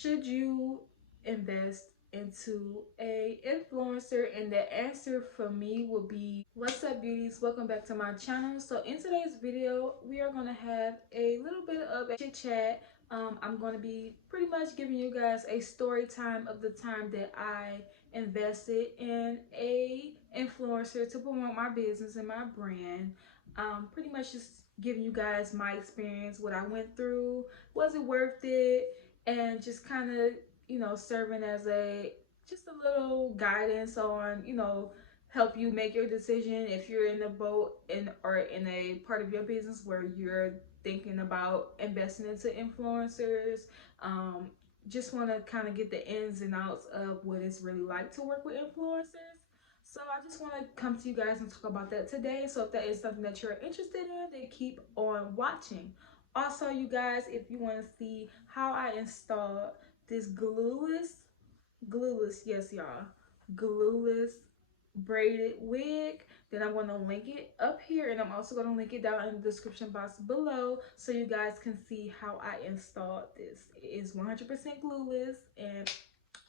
Should you invest into a influencer? And the answer for me will be, what's up beauties, welcome back to my channel. So in today's video we are going to have a little bit of a chit chat. I'm going to be pretty much giving you guys a story time of the time that I invested in a influencer to promote my business and my brand. Pretty much just giving you guys my experience, what I went through, was it worth it, and just kind of, serving as a just a little guidance on, help you make your decision if you're in the boat in or in a part of your business where you're thinking about investing into influencers. um just want to kind of get the ins and outs of what it's really like to work with influencers. So I just want to come to you guys and talk about that today. So if that is something that you're interested in, then keep on watching. Also, you guys, if you want to see how I installed this glueless, yes, y'all, glueless braided wig, then I'm going to link it up here, and I'm also going to link it down in the description box below so you guys can see how I installed this. It is 100% glueless, and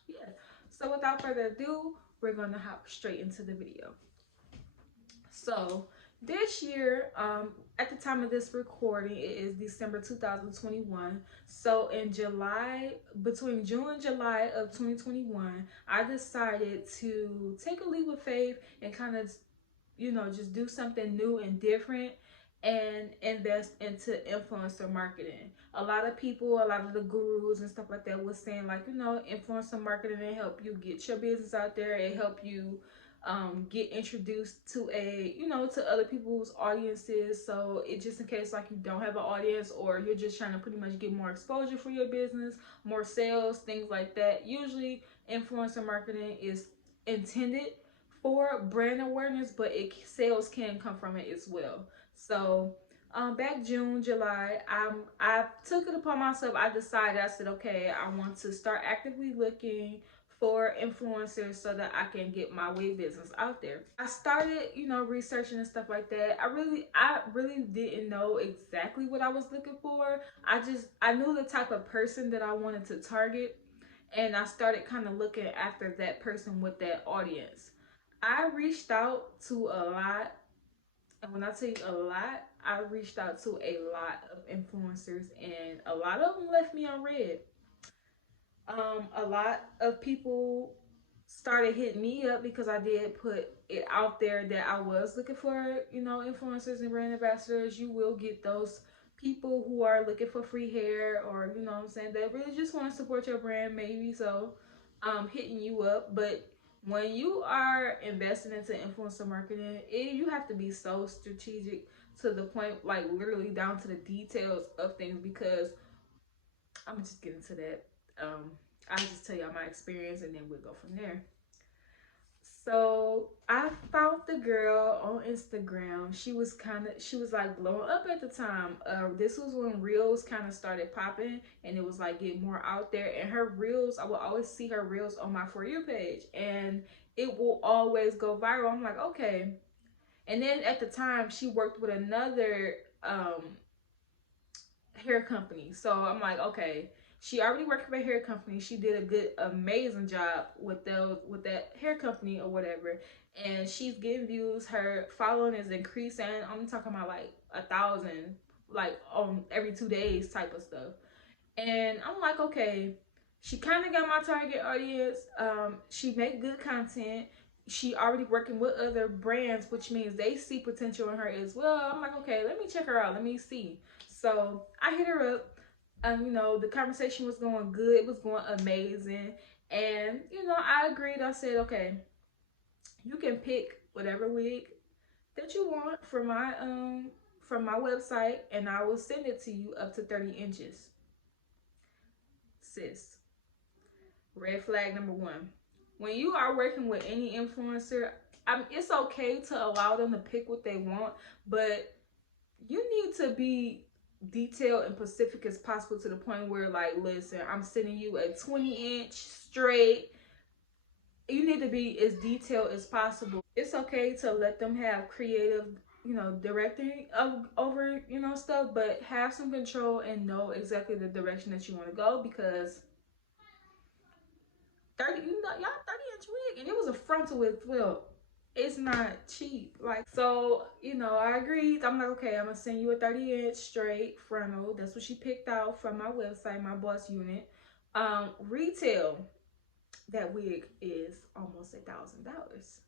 yeah. So without further ado, we're going to hop straight into the video. So this year, at the time of this recording, it is December 2021. So in July, between June and July of 2021, I decided to take a leap of faith and kind of, just do something new and different and invest into influencer marketing. A lot of people, a lot of the gurus and stuff like that was saying, like, influencer marketing, it help you get your business out there, it help you get introduced to to other people's audiences. So it just in case like you don't have an audience, or you're just trying to pretty much get more exposure for your business, more sales, things like that. Usually influencer marketing is intended for brand awareness, but sales can come from it as well. So back June, July, I took it upon myself. I decided, I said, okay, I want to start actively looking for influencers so that I can get my wig business out there. I started, researching and stuff like that. I really didn't know exactly what I was looking for. I knew the type of person that I wanted to target, and I started kind of looking after that person with that audience. I reached out to a lot, and when I tell you a lot, I reached out to a lot of influencers, and a lot of them left me on red. A lot of people started hitting me up because I did put it out there that I was looking for, influencers and brand ambassadors. You will get those people who are looking for free hair, or what I'm saying, they really just want to support your brand, maybe. So hitting you up. But when you are investing into influencer marketing, you have to be so strategic, to the point, like literally down to the details of things, because I'm gonna just get into that. I'll just tell y'all my experience, and then we'll go from there. So I found the girl on Instagram. She was like blowing up at the time. This was when reels kind of started popping, and it was like getting more out there. And her reels, I will always see her reels on my For You page, and it will always go viral. I'm like, okay. And then at the time, she worked with another hair company. So I'm like, okay, she already worked for a hair company. She did a good, amazing job with that hair company or whatever. And she's getting views. Her following is increasing. I'm talking about like 1,000, like on every 2 days type of stuff. And I'm like, okay, she kind of got my target audience. She make good content. She already working with other brands, which means they see potential in her as well. I'm like, okay, let me check her out. Let me see. So I hit her up. The conversation was going good. It was going amazing. And, I agreed. I said, okay, you can pick whatever wig that you want from my website, and I will send it to you up to 30 inches. Sis, red flag number one. When you are working with any influencer, it's okay to allow them to pick what they want, but you need to be detailed and specific as possible, to the point where, like, listen, I'm sending you a 20-inch straight. You need to be as detailed as possible. It's okay to let them have creative, directing over, stuff, but have some control and know exactly the direction that you want to go, because 30, you know, y'all 30-inch wig, and it was a frontal wig. Well, it's not cheap. Like, so, you know, I agreed. I'm like, okay, I'm gonna send you a 30-inch straight frontal. That's what she picked out from my website, my boss unit. Retail, that wig is almost $1,000.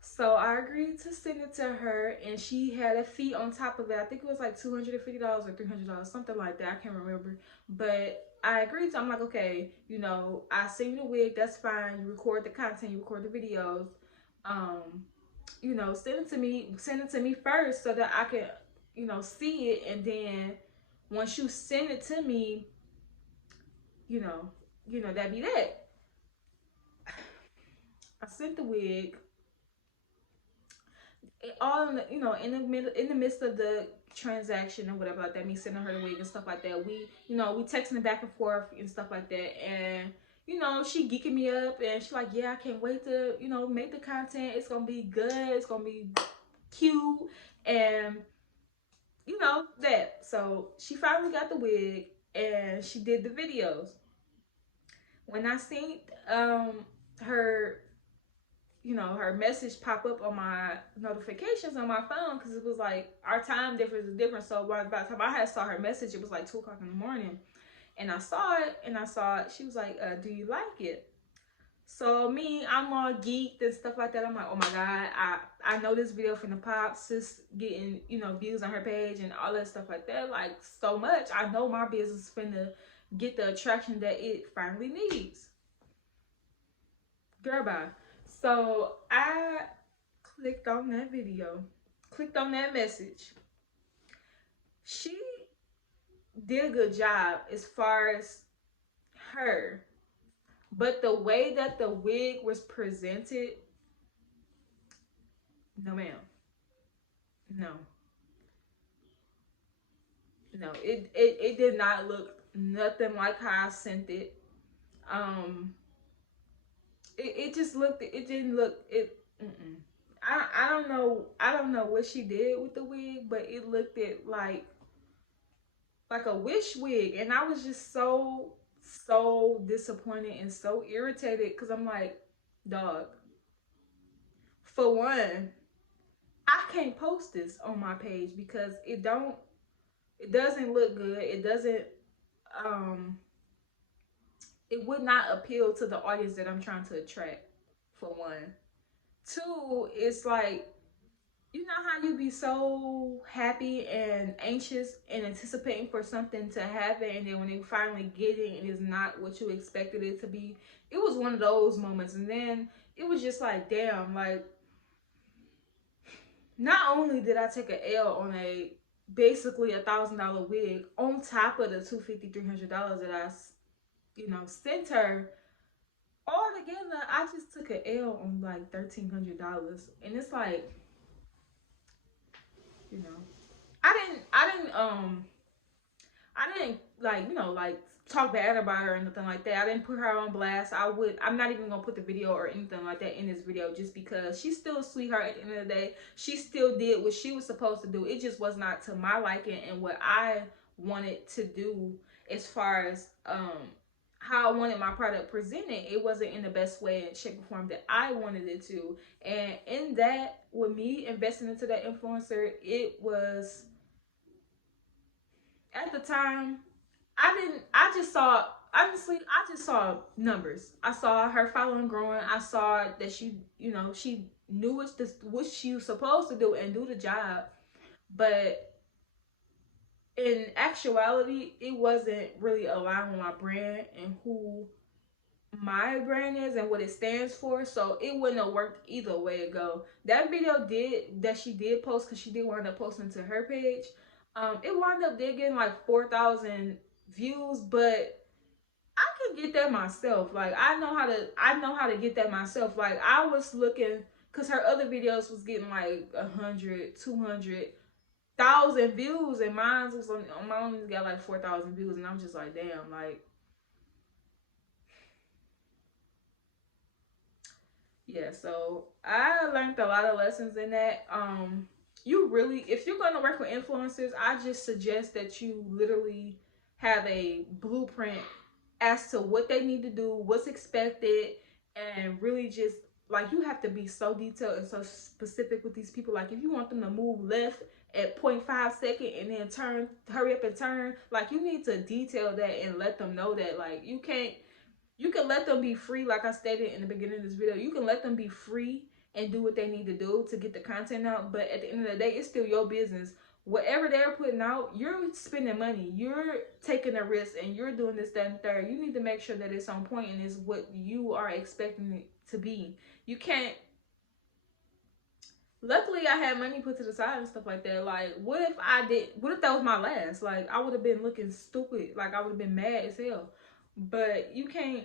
So I agreed to send it to her, and she had a fee on top of it. I think it was like $250 or $300, something like that. I can't remember. But I agreed to. I'm like, okay, you know, I send you the wig. That's fine. You record the content. You record the videos. Um, you know, send it to me. Send it to me first so that I can, you know, see it. And then once you send it to me, you know, that be that. I sent the wig. All in the, you know, in the middle, in the midst of the transaction or whatever like that, me sending her the wig and stuff like that, we, you know, we texting back and forth and stuff like that. And you know, she geeking me up, and she's like, yeah, I can't wait to, you know, make the content. It's gonna be good, it's gonna be cute, and you know that. So she finally got the wig, and she did the videos. When I seen her, you know, her message pop up on my notifications on my phone, because it was like our time difference is different. So by the time I had saw her message, it was like 2 o'clock in the morning, and I saw it, She was like, "Do you like it?" So me, I'm all geeked and stuff like that. I'm like, "Oh my god, I know this video from the pop, sis getting, you know, views on her page and all that stuff like that, like so much. I know my business is finna get the attraction that it finally needs." Girl, bye. So I clicked on that video, clicked on that message. She did a good job as far as her, but the way that the wig was presented, no, ma'am, no, no, it did not look nothing like how I sent it. Um, it just looked, it didn't look it. Mm-mm. I don't know what she did with the wig, but it looked it like a wish wig, and I was just so disappointed and so irritated, because I'm like, dog, for one, I can't post this on my page because it doesn't look good. It doesn't um it would not appeal to the audience that I'm trying to attract, for one. Two, it's like, you know how you be so happy and anxious and anticipating for something to happen, and then when you finally get it and it's not what you expected it to be. It was one of those moments, and then it was just like, damn, like, not only did I take a L on a basically $1,000 wig on top of the $250, $300 that I, you know, sent her. All together, I just took a L on like $1,300, and it's like, you know, I didn't, like, you know, like, talk bad about her or nothing like that. I didn't put her on blast. I'm not even gonna put the video or anything like that in this video, just because she's still a sweetheart at the end of the day. She still did what she was supposed to do. It just was not to my liking and what I wanted to do, as far as how I wanted my product presented. It wasn't in the best way and shape or form that I wanted it to. And in that, with me investing into that influencer, it was, at the time, I just saw, honestly, I just saw numbers. I saw her following growing. I saw that she, you know, she knew what she was supposed to do and do the job. But in actuality, it wasn't really aligned with my brand and who my brand is and what it stands for. So it wouldn't have worked either way it go. That video that she did post, because she did wind up posting to her page, it wound up getting like 4,000 views. But I can get that myself. Like, I know how to get that myself. Like, I was looking, because her other videos was getting like 100, 200,000 views, and mine got like 4,000 views, and I'm just like, damn, like, yeah. So I learned a lot of lessons in that. You really, if you're going to work with influencers, I just suggest that you literally have a blueprint as to what they need to do, what's expected, and really just like you have to be so detailed and so specific with these people. Like if you want them to move left at 0.5 second and then turn, hurry up and turn, like you need to detail that and let them know that. Like you can't, you can let them be free, like I stated in the beginning of this video. You can let them be free and do what they need to do to get the content out, but at the end of the day, it's still your business. Whatever they're putting out, you're spending money, you're taking a risk, and you're doing this, that, and third. You need to make sure that it's on point and is what you are expecting it to be. You can't. Luckily, I had money put to the side and stuff like that. Like, what if I did? What if that was my last? Like, I would have been looking stupid. Like, I would have been mad as hell. But you can't,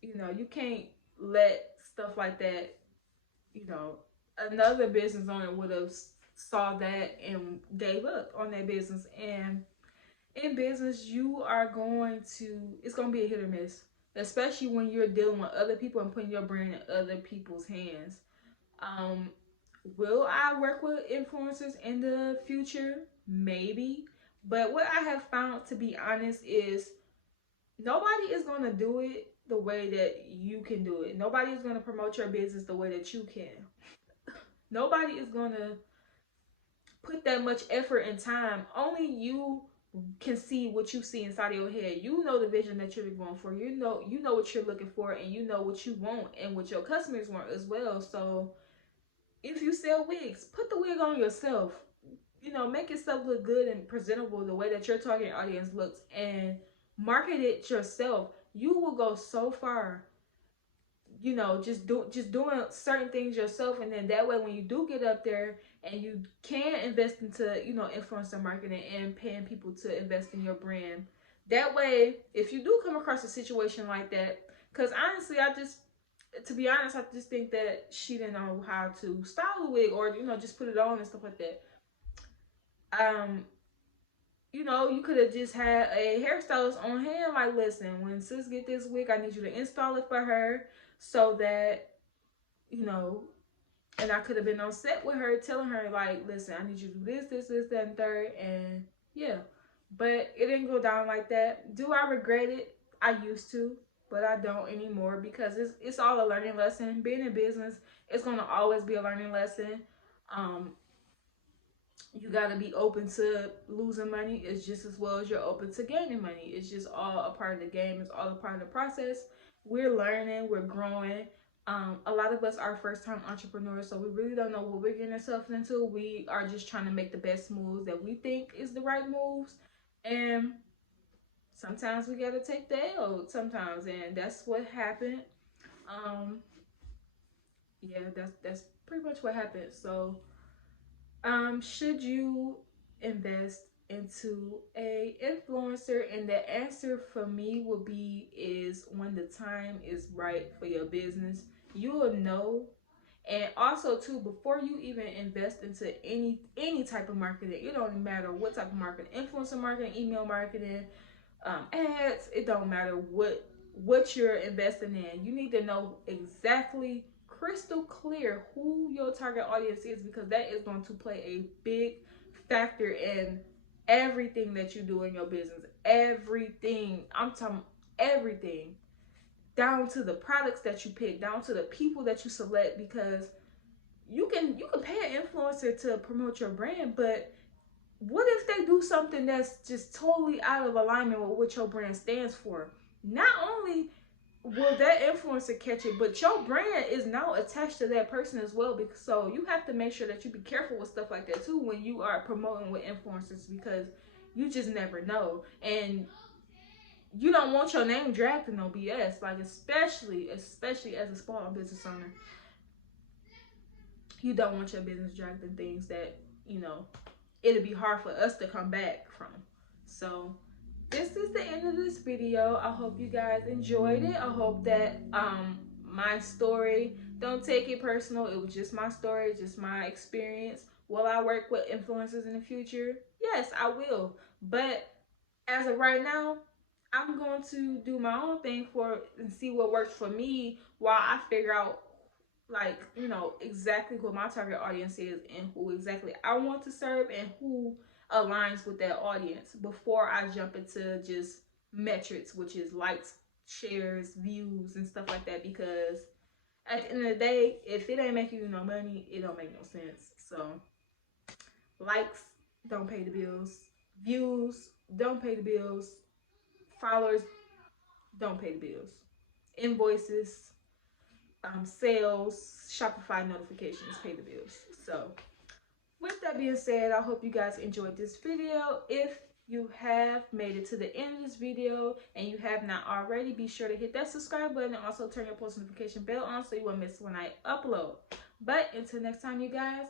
you can't let stuff like that, you know, another business owner would have saw that and gave up on that business. And in business, you are going to, it's going to be a hit or miss, especially when you're dealing with other people and putting your brand in other people's hands. Um, will I work with influencers in the future? Maybe. But what I have found, to be honest, is nobody is going to do it the way that you can do it. Nobody is going to promote your business the way that you can. Nobody is going to put that much effort and time. Only you can see what you see inside of your head. You know the vision that you're going for. You know what you're looking for, and you know what you want and what your customers want as well. So if you sell wigs, put the wig on yourself. Make yourself look good and presentable the way that your target audience looks, and market it yourself. You will go so far, just doing certain things yourself. And then that way, when you do get up there and you can invest into, influencer marketing and paying people to invest in your brand, that way, if you do come across a situation like that, because honestly, to be honest, I just think that she didn't know how to style a wig, or just put it on and stuff like that. You could have just had a hairstylist on hand. Like, listen, when sis get this wig, I need you to install it for her, so that, you know, and I could have been on set with her, telling her, like, listen, I need you to do this, that, and third. And yeah, but it didn't go down like that. Do I regret it? I used to, but I don't anymore, because it's all a learning lesson. Being in business, it's gonna always be a learning lesson. Um, you got to be open to losing money as just as well as you're open to gaining money. It's just all a part of the game. It's all a part of the process. We're learning, we're growing. A lot of us are first time entrepreneurs, so we really don't know what we're getting ourselves into. We are just trying to make the best moves that we think is the right moves. And sometimes we got to take the L sometimes, and that's what happened. Um, yeah, that's pretty much what happened. So should you invest into a influencer? And the answer for me would be is when the time is right for your business. You will know. And also too, before you even invest into any type of marketing, it don't matter what type of marketing, influencer marketing, email marketing, ads, it don't matter what you're investing in. You need to know exactly, crystal clear, who your target audience is, because that is going to play a big factor in everything that you do in your business. Everything. I'm talking everything, down to the products that you pick, down to the people that you select. Because you can pay an influencer to promote your brand, but what if they do something that's just totally out of alignment with what your brand stands for? Not only will that influencer catch it, but your brand is now attached to that person as well. Because so you have to make sure that you be careful with stuff like that too when you are promoting with influencers, because you just never know. And you don't want your name dragged in no BS. Like, especially as a small business owner, you don't want your business dragged in things that, it'll be hard for us to come back from. So this is the end of this video. I hope you guys enjoyed it. I hope that my story, don't take it personal. It was just my story, just my experience. Will I work with influencers in the future? Yes, I will. But as of right now, I'm going to do my own thing and see what works for me, while I figure out, like, exactly who my target audience is and who exactly I want to serve and who aligns with that audience, before I jump into just metrics, which is likes, shares, views, and stuff like that. Because at the end of the day, if it ain't making you no money, it don't make no sense. So likes don't pay the bills, views don't pay the bills, followers don't pay the bills, invoices, sales, Shopify notifications pay the bills. So with that being said, I hope you guys enjoyed this video. If you have made it to the end of this video and you have not already, be sure to hit that subscribe button and also turn your post notification bell on so you won't miss when I upload. But until next time, you guys,